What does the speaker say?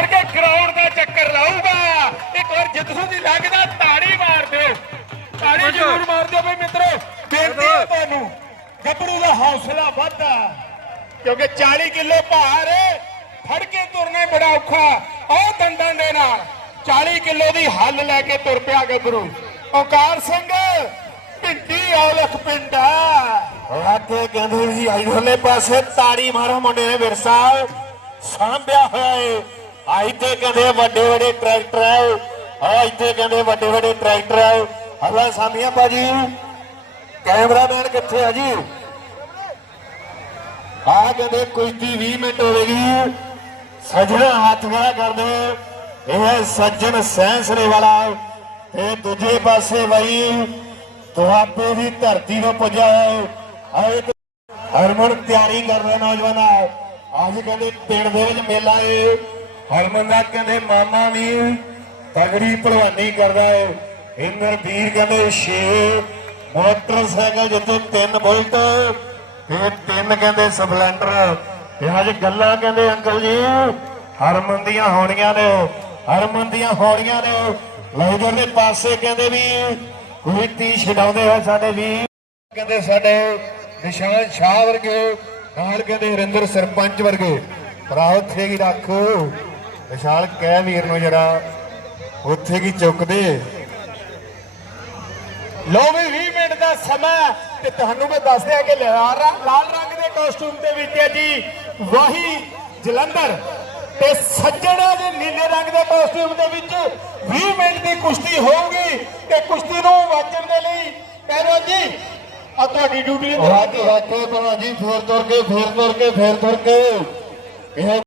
ਫੜ ਕੇ ਗਰਾਊਂਡ ਦਾ ਚੱਕਰ ਲਾਊਗਾ। ਇੱਕ ਵਾਰ ਜਿੱਤੂ ਦੀ ਲੱਗਦਾ ਤਾੜੀ ਮਾਰ ਦਿਓ। ਤਾੜੀ ਜ਼ਰੂਰ ਮਾਰ ਦਿਓ ਬਈ ਮਿੱਤਰੋ। ਬੇਨਤੀ ਹੈ ਤੁਹਾਨੂੰ ਗੱਭਰੂ ਦਾ ਹੌਸਲਾ ਵੱਧਦਾ ਕਿਉਂਕਿ 40 ਕਿਲੋ ਭਾਰ ਫੜ ਕੇ ਤੁਰਨਾ ਹੀ ਬੜਾ ਔਖਾ। ਉਹ ਦੰਦਾਂ ਦੇ ਨਾਲ। 40 ਕਿਲੋ ਦੀ ਹੱਲ ਲੈ ਕੇ ਤੁਰ ਪਿਆ ਗੱਭਰੂ। ਔਕਾਰ ਸਿੰਘ ਪਿੰਡੀ ਔਲਖ ਪਿੰਡਾ ਆਕੇ ਕਹਿੰਦੇ ਵੀ ਇਧਰਲੇ ਪਾਸੇ ਤਾੜੀ ਮਾਰੋ ਮੁੰਡੇ ਨੇ ਵਿਰਸਾ ਸਾਂਭਿਆ ਹੋਇਆ ਏ। ਆ ਇੱਥੇ ਕਹਿੰਦੇ ਵੱਡੇ ਵੱਡੇ ਟਰੈਕਟਰ ਆ ਆ ਇੱਥੇ ਕਹਿੰਦੇ ਵੱਡੇ ਵੱਡੇ ਟਰੈਕਟਰ ਆ ਹਲਾ ਸਾਮੀਆਂ ਬਾਜੀ ਕੈਮਰਾਮੈਨ ਕਿੱਥੇ ਆ ਜੀ? ਆ ਕਹਿੰਦੇ ਕੁਸ਼ਤੀ 20 ਮਿੰਟ ਹੋਵੇਗੀ ਸੱਜਣਾ ਹੱਥ ਖੜਾ ਕਰਦੇ। ਇਹ ਹੈ ਸੱਜਣ ਸੈਂਸਰੇ ਵਾਲਾ। ਤੇ ਦੂਜੇ ਪਾਸੇ ਬਾਈ, ਤੁਹਾਡੇ ਦੀ ਧਰਤੀ ਤੋਂ ਪੁੱਜਾ ਹੈ। ਆਏ ਹਰਮਨ ਤਿਆਰੀ ਕਰ ਰਹੇ ਨੌਜਵਾਨ। ਅੱਜ ਕਹਿੰਦੇ ਪਿੰਡ ਦੇ ਵਿੱਚ ਮੇਲਾ ਏ। ਹਰਮੰਦਾ ਕਹਿੰਦੇ, ਮਾਮਾ ਵੀ ਤਗੜੀ ਭਲਵਾਨੀ ਕਰਦਾ ਏ। ਇੰਦਰ ਕਹਿੰਦੇ, ਛੇ ਮੋਟਰਸਾਈਕਲ ਜਿੱਤੇ ਤਿੰਨ ਬੁਲਟ ਤੇ ਤਿੰਨ ਕਹਿੰਦੇ ਸਪਲੈਂਡਰ। ਤੇ ਅੱਜ ਗੱਲਾਂ ਕਹਿੰਦੇ, ਅੰਕਲ ਜੀ, ਹਰਮਨ ਦੀਆਂ ਹੋਣੀਆਂ ਨੇ, ਹਰਮਨ ਦੀਆਂ ਹੋਣੀਆਂ ਨੇ। ਲਾਈਵਰ ਦੇ ਪਾਸੇ ਕਹਿੰਦੇ ਵੀ ਕੋਈ ਤੀ ਛਡਾਉਂਦੇ ਹੋਏ ਸਾਡੇ ਵੀ ਕਹਿੰਦੇ ਸਾਡੇ ਨਿਸ਼ਾਨ ਸ਼ਾਹ ਵਰਗੇ, ਨਾਲ ਕਹਿੰਦੇ ਹਰਿੰਦਰ ਸਰਪੰਚ ਵਰਗੇ। ਭਰਾ ਉੱਥੇ ਕੀ ਰੱਖ। ਵਿਸ਼ਾਲ, ਕਹਿ ਵੀਰ ਨੂੰ ਜਿਹੜਾ ਉੱਥੇ ਕੀ ਚੁੱਕਦੇ? ਲੋ ਵੀ 20 ਮਿੰਟ ਦਾ ਸਮਾਂ ਤੇ ਤੁਹਾਨੂੰ ਮੈਂ ਦੱਸ ਦਿਆਂ ਕਿ ਲਾਲ ਰੰਗ ਦੇ ਕਾਸਟੂਮ ਦੇ ਵਿੱਚ ਹੈ ਜੀ, ਵਾਹੀ ਜਲੰਧਰ ਤੇ ਸੱਜਣਾ ਦੇ ਨੀਲੇ ਰੰਗ ਦੇ ਕਾਸਟੂਮ ਦੇ ਵਿੱਚ 20 ਮਿੰਟ ਦੀ ਕੁਸ਼ਤੀ ਹੋਊਗੀ ਤੇ ਕੁਸ਼ਤੀ ਨੂੰ ਵਾਚਣ ਦੇ ਲਈ ਪਹਿਲਵਾਨ ਜੀ ਆ ਤੁਹਾਡੀ ਡਿਊਟੀ ਉਹ ਹੱਥ ਰੱਖੇ ਜੀ, ਫੇਰ ਤੁਰ ਕੇ, ਫੇਰ ਤੁਰ ਕੇ, ਫੇਰ ਤੁਰ ਕੇ। ਇਹ